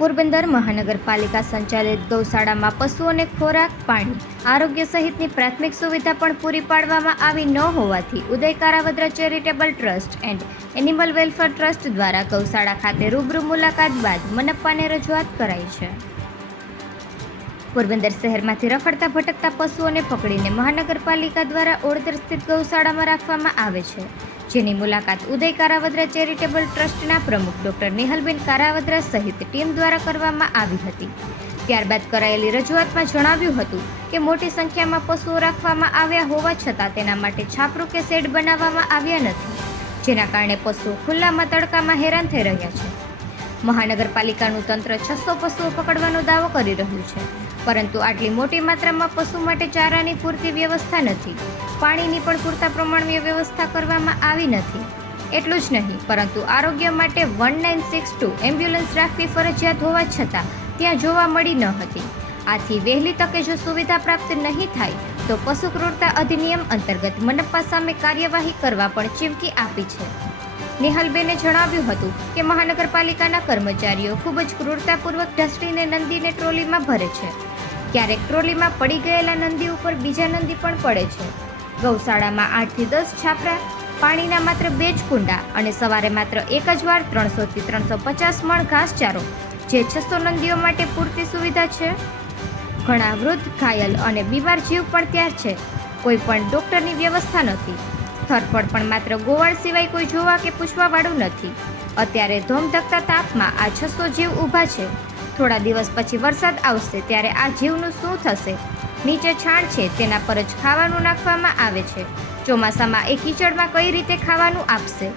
પોરબંદર મહાનગરપાલિકા સંચાલિત ગૌશાળામાં પશુઓને ખોરાક, પાણી, આરોગ્ય સહિતની પ્રાથમિક સુવિધા પણ પૂરી પાડવામાં આવી ન હોવાથી Uday Karavadra charitable trust and animal welfare trust દ્વારા ગૌશાળા ખાતે રૂબરૂ મુલાકાત બાદ મનપ્પાને રજૂઆત કરાઈ છે. પોરબંદર શહેરમાંથી રખડતા ભટકતા પશુઓને પકડીને મહાનગરપાલિકા દ્વારા ઓળતર સ્થિત ગૌશાળામાં રાખવામાં આવે છે. જેની મુલાકાત ઉદય કારાવદ્રા ચેરિટેબલ ટ્રસ્ટના પ્રમુખ ડોક્ટર નિહલબેન કારાવદ્રા સહિત ટીમ દ્વારા કરવામાં આવી હતી. ત્યારબાદ કરાયેલી રજૂઆતમાં જણાવ્યું હતું કે મોટી સંખ્યામાં પશુઓ રાખવામાં આવ્યા હોવા છતાં તેના માટે છાપરું કે શેડ બનાવવામાં આવ્યા નથી, જેના કારણે પશુઓ ખુલ્લામાં તડકામાં હેરાન થઈ રહ્યા છે. મહાનગરપાલિકાનું તંત્ર છસો પશુઓ પકડવાનો દાવો કરી રહ્યું છે, પરંતુ આટલી મોટી માત્રામાં પશુ માટે ચારાની પૂરતી વ્યવસ્થા નથી. પાણીની પણ પૂરતા પ્રમાણમાં વ્યવસ્થા કરવામાં આવી નથી. એટલું જ નહીં, પરંતુ આરોગ્ય માટે one nine six two ambulance રાખવી ફરજિયાત હોવા છતાં ત્યાં જોવા મળી ન હતી. આથી વહેલી તકે જો સુવિધા પ્રાપ્ત નહીં થાય, તો પશુ ક્રૂરતા અધિનિયમ અંતર્ગત મનપ્પા સામે કાર્યવાહી કરવા પણ ચીમકી આપી છે. નિહલબેને જણાવ્યું હતું કે મહાનગરપાલિકાના કર્મચારીઓ ખૂબ જ ક્રૂરતાપૂર્વક ઢસડીને નંદીને ટ્રોલીમાં ભરે છે. ક્યારેક ટ્રોલીમાં પડી ગયેલા નંદી ઉપર બીજા નંદી પણ પડે છે. ગૌશાળામાં આઠથી દસ છાપરા, પાણીના માત્ર બે જ કુંડા અને સવારે માત્ર એક જ વાર ત્રણસોથી ત્રણસો પચાસ મણ ઘાસચારો, જે છસો નંદીઓ માટે પૂરતી સુવિધા છે. ઘણા વૃદ્ધ, ઘાયલ અને બીમાર જીવ પણ ત્યાં છે. કોઈ પણ ડૉક્ટરની વ્યવસ્થા નથી. સ્થળ પર પણ માત્ર ગોવાળ સિવાય કોઈ જોવા કે પૂછવાવાળું નથી. અત્યારે ધોમધકતા તાપમાં આ છસો જીવ ઊભા છે. થોડા દિવસ પછી વરસાદ આવશે ત્યારે આ જીવનું શું થશે? નીચે છાણ છે, તેના પર જ ખાવાનું નાખવામાં આવે છે. ચોમાસામાં એ કીચડમાં કઈ રીતે ખાવાનું આપશે?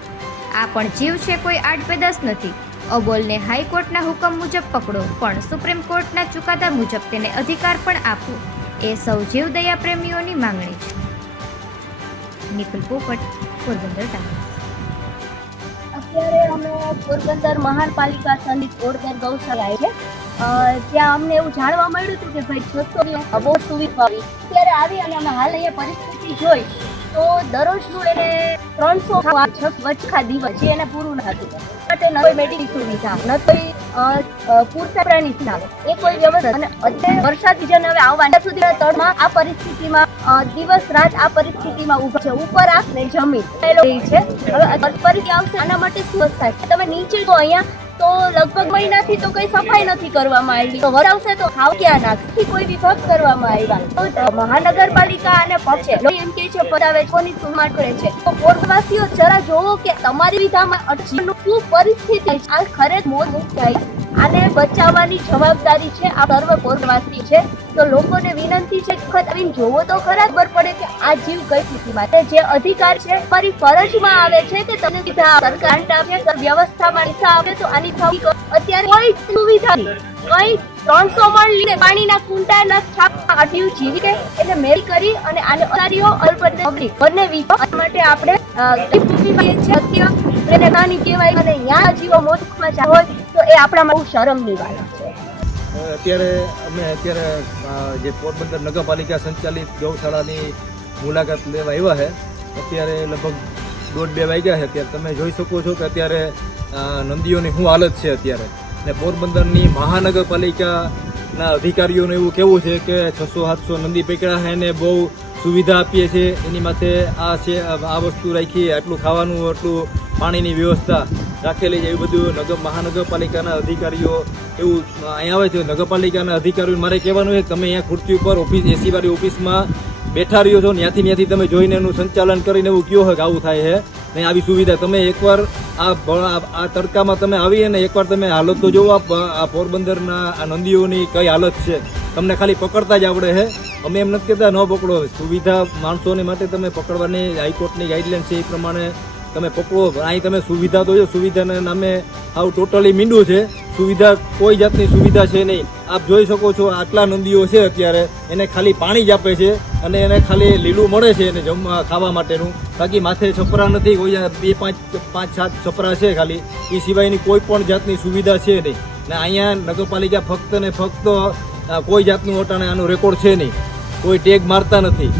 આ પણ જીવ છે, કોઈ આડપેદાશ નથી. અબોલને હાઈકોર્ટના હુકમ મુજબ પકડો, પણ સુપ્રીમ કોર્ટના ચુકાદા મુજબ તેને અધિકાર પણ આપો. એ સૌ જીવદયા પ્રેમીઓની માંગણી છે. નિખિલ પોપટ, પોરબંદર અત્યારે અમે પોરબંદર મહાનપાલિકા સહિત ઓળદર ગૌશાળા છે ત્યાં અમને એવું જાણવા મળ્યું હતું કે ભાઈ ની બહુ સુવિધા આવી. ત્યારે આવી અને અમે હાલ અહીંયા પરિસ્થિતિ જોઈ તો દરરોજનું એને ત્રણસો છ વચખા દિવસ જે એને પૂરું ન હતું માટે ન કોઈ મેડિકલ સુવિધા. ન કોઈ પૂરતા પ્રાણી એ કોઈ વ્યવસ્થા અને અત્યારે વરસાદ સિઝન હવે આવવાના સુધી તળમાં આ પરિસ્થિતિમાં દિવસ રાત આ પરિસ્થિતિમાં ઊભા છે. ઉપર આસને જમીન. એ છે. હવે પરિસ્થિતિ આવશે. આના માટે સ્વસ્થ થાય? તમે નીચે તો અહીંયા તો લગભગ મહિનાથી તો કઈ સફાઈ નથી કરવામાં આવી. તો વરાવશે તો હાવ ક્યાં નાખથી કોઈ વિભાગ કરવામાં આવ્યા. તો મહાનગરપાલિકા અને પક્ષે એમ કે છે, પરાવે કોની સુમાટ કરે છે. તો પોરવાસીઓ જરા જોવો કે તમારી વિધામાં અટકીનું શું પરિસ્થિતિ આ ખરે મોત જાય આને બચાવવાની જવાબદારી છે આ સર્વ પોરવાસી છે. તો લોકોને વિનંતી છે કે વખત આવીને જોવો તો ખરા ખબર પડે કે આ જીવ કઈ સ્થિતિમાં છે. જે અધિકાર છે મારી ફરજમાં આવે છે કે તમને સીધા સરકાર આપે વ્યવસ્થામાં હિસ્સા આપે તો આની અત્યારે કોઈ સુવિધા કઈ ત્રણસો મણ લીધે પાણીના કુંટાના છાપ અઢીયું જીવી કે એટલે મેલ કરી અને આને અધિકારીઓ અલ્પને પબ્લિક બંને વિભાગ માટે આપણે અત્ય એને નાની કહેવાય અને યા જીવો મોતમાં જાય હોય, તો એ આપણા માટે બહુ શરમની વાત અત્યારે અમે અત્યારે જે પોરબંદર નગરપાલિકા સંચાલિત ગૌશાળાની મુલાકાત લેવા આવ્યા છે. અત્યારે લગભગ દોઢ બે વાગ્યા છે. અત્યારે તમે જોઈ શકો છો કે અત્યારે નંદીઓની શું હાલત છે અત્યારે. ને પોરબંદરની મહાનગરપાલિકાના અધિકારીઓનું એવું કેવું છે કે છસો સાતસો નંદી પેકડા છે એને બહુ સુવિધા આપીએ છીએ. એની માથે આ છે, આ વસ્તુ રાખી આટલું ખાવાનું, આટલું પાણીની વ્યવસ્થા રાખેલી છે. એવું બધું નગર, મહાનગરપાલિકાના અધિકારીઓ એવું અહીંયા આવે છે. નગરપાલિકાના અધિકારીઓ, મારે કહેવાનું છે, તમે અહીંયા ખુરશી ઉપર ઓફિસ એસી વાળી ઓફિસમાં બેઠા રહ્યો છો. ત્યાંથી ત્યાંથી તમે જોઈને એનું સંચાલન કરીને એવું કયો હોય આવું થાય છે. ને આવી સુવિધા. તમે એકવાર આ આ તડકામાં તમે આવીએ અને એકવાર તમે હાલત તો જોવો, આ પોરબંદરના, આ નદીઓની કઈ હાલત છે, તમને ખાલી પકડતા જ આવડે છે અમે એમ નથી કહેતા, ન પકડો. સુવિધા માણસોને માટે તમે પકડવાની હાઈકોર્ટની ગાઈડલાઇન છે એ પ્રમાણે તમે પકડો. અહીં તમે સુવિધા તો જો, સુવિધાના નામે આવું ટોટલી મીંડું છે. સુવિધા કોઈ જાતની સુવિધા છે નહીં. આપ જોઈ શકો છો આટલા નદીઓ છે અત્યારે. એને ખાલી પાણી જ આપે છે અને એને ખાલી લીલું મળે છે એને જમવા, ખાવા માટેનું. બાકી માથે છપરા નથી, કોઈ બે પાંચ પાંચ, સાત છપરા છે ખાલી. એ સિવાયની કોઈ પણ જાતની સુવિધા છે નહીં. ને અહીંયા નગરપાલિકા ફક્ત ને ફક્ત કોઈ જાતનું અટાણે આનો રેકોર્ડ છે નહીં. કોઈ ટેગ મારતા નથી.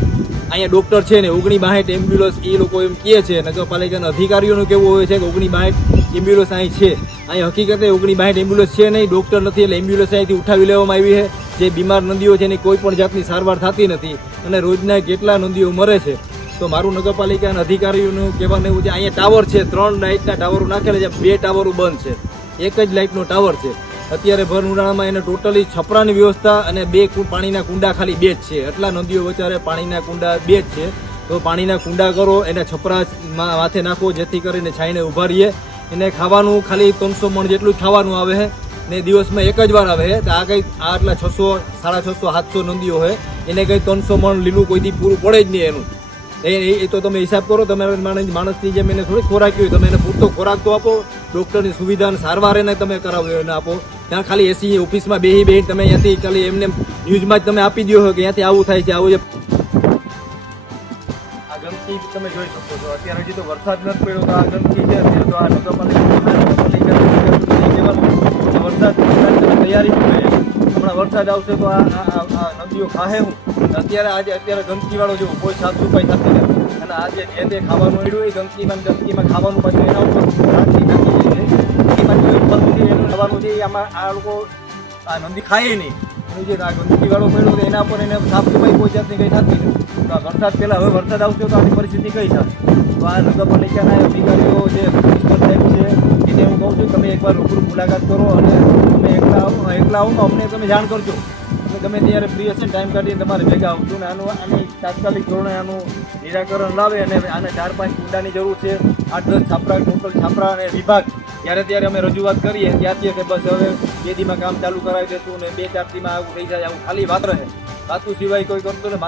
અહીંયા ડૉક્ટર છે ને ઓગણી બાસઠ એમ્બ્યુલન્સ એ લોકો એમ કહે છે, નગરપાલિકાના અધિકારીઓનું કેવું હોય છે કે ઓગણી બાસઠ એમ્બ્યુલન્સ અહીં છે. અહીં હકીકતે ઓગણી બાસઠ એમ્બ્યુલન્સ છે નહીં ડૉક્ટર નથી, એટલે એમ્બ્યુલન્સ અહીંથી ઉઠાવી લેવામાં આવી છે. જે બીમાર નદીઓ છે એની કોઈ પણ જાતની સારવાર થતી નથી અને રોજના કેટલા નદીઓ મરે છે. તો મારું નગરપાલિકાના અધિકારીઓનું કહેવાનું એવું છે, અહીંયા ટાવર છે, ત્રણ લાઇટના ટાવરો નાખેલા છે, બે ટાવરો બંધ છે. એક જ લાઇટનો ટાવર છે. અત્યારે ભર ઉનાળામાં એને ટોટલી છપરાની વ્યવસ્થા અને બે પાણીના કુંડા ખાલી બે જ છે. એટલા નદીઓ વચારે પાણીના કુંડા બે જ છે. તો પાણીના કુંડા કરો, એને છપરા મા- માથે નાખો, જેથી કરીને છાઈને ઊભા રહીએ. એને ખાવાનું ખાલી ત્રણસો મણ જેટલું ખાવાનું આવે છે. ને દિવસમાં એક જ વાર આવે છે. તો આ કંઈ આ આટલા છસો, સાડા છસો, સાતસો નદીઓ હોય એને કંઈ ત્રણસો મણ લીલું કોઈ દી પૂરું પડે જ નહીં એનું. એ એ- તો તમે હિસાબ કરો, તમે માણસ માણસની જેમ એને થોડી ખોરાકી હોય તમે એને પૂરતો ખોરાક તો આપો ડૉક્ટરની સુવિધા સારવાર એને તમે કરાવો એને આપો. ત્યાં ખાલી એસી ઓફિસમાં બેહી બેહી તમે અહીંયાથી ખાલી એમને ન્યૂઝમાં જ તમે આપી દો કે અહીંયાથી આવું થાય છે, આવું છે. આ ગંદકી તમે જોઈ શકો છો. અત્યારે હજી તો વરસાદ નથી પડ્યો તો આ ગંદકી છે. તૈયારી હમણાં વરસાદ આવશે તો આ નદીઓ ખાહે અત્યારે આજે અત્યારે ગંદકીવાળો જેવું કોઈ સાફ સફાઈ નથી અને આજે જે તે ખાવાનું મળ્યું એ ગંદકીમાં ગંદકીમાં ખાવાનું પછી એના ઉપર છે છે આમાં આ લોકો આ નદી ખાય નહીં. એનું જે ગંદકીવાળો પડ્યો તો એના પર એને સાફ સફાઈ કોઈ જાતની કંઈ થતી નથી. વરસાદ પહેલાં હવે વરસાદ આવશે તો આની પરિસ્થિતિ કઈ થશે? તો આ નગરપાલિકાના અધિકારીઓ જે સાહેબ છે એને હું કહું છું, તમે એકવાર રૂબરૂ મુલાકાત કરો અને તમે એકલા આવો એકલા આવો અમને તમે જાણ કરજો. ગમે ત્યારે ફ્રી હશે ટાઈમ કાઢીને તમારે ભેગા આવજો ને આનું, આની તાત્કાલિક ધોરણે આનું નિરાકરણ લાવે અને આને ચાર પાંચ કુંડાની જરૂર છે. આઠ દસ છાપરા, ટોટલ છાપરા અને વિભાગ ત્યારે ત્યારે અમે રજૂઆત કરીએ ત્યાંથી કે બસ હવે બે દીમાં કામ ચાલુ કરાવી દેશું ને બે ચાર દીમાં આવું થઈ જાય, આવું ખાલી વાત રહે. વાતું સિવાય કોઈ કરતું ને